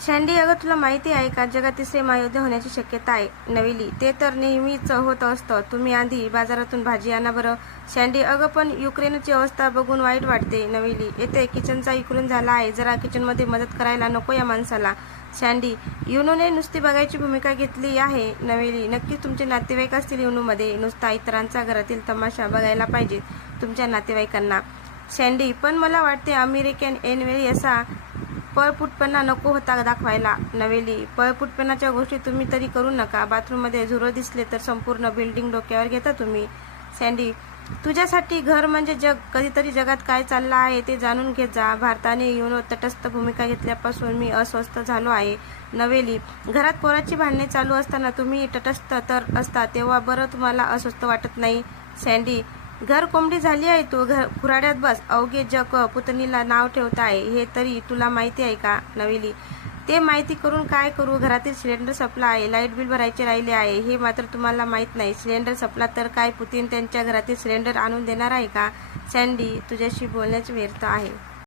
Sandy, अगं तुला माहिती आहे का, जगात तिसरे महायुद्ध होण्याची शक्यता आहे. नवेली, ते तर नेहमीच होत असतं. तुम्ही आधी बाजारातून भाजी आणा बरं. सँडी, अगं पण युक्रेनची अवस्था बघून वाईट वाटते. नवेली, येते किचनचा युक्रेन झाला आहे. जरा किचनमध्ये मदत करायला नको या माणसाला. सँडी, युनूने नुसती बघायची भूमिका घेतली आहे. नवेली, नक्कीच तुमचे नातेवाईक असतील युनूमध्ये. नुसता इतरांचा घरातील तमाशा बघायला पाहिजे तुमच्या नातेवाईकांना. सँडी, पण मला वाटते अमेरिकन ऐनवेळी असा पळपुटपणा नको होता दाखवायला. नवेली, पळपुटपणाच्या गोष्टी तुम्ही तरी करू नका. बाथरूममध्ये झुरळ दिसले तर संपूर्ण बिल्डिंग डोक्यावर घेता तुम्ही. सँडी, तुझ्यासाठी घर म्हणजे जग. कधीतरी जगात काय चाललं आहे ते जाणून घेत जा. भारताने युनो तटस्थ भूमिका घेतल्यापासून मी अस्वस्थ झालो आहे. नवेली, घरात पोराची भांडणे चालू असताना तुम्ही तटस्थ तर असता तेव्हा बरं तुम्हाला अस्वस्थ वाटत नाही. सँडी, घर कोंबडी झाली आहे तू. खुराड्यात बस. अवघे जग पुतणीला नाव ठेवत आहे हे तरी तुला माहिती आहे का. नवेली, ते माहिती करून काय करू. घरातील सिलेंडर संपला आहे. लाईट बिल भरायचे राहिले आहे हे मात्र तुम्हाला माहीत नाही. सिलेंडर संपला तर काय पुतीन त्यांच्या घरातील सिलेंडर आणून देणार आहे का. सँडी, तुझ्याशी बोलण्याच व्यर्थ आहे.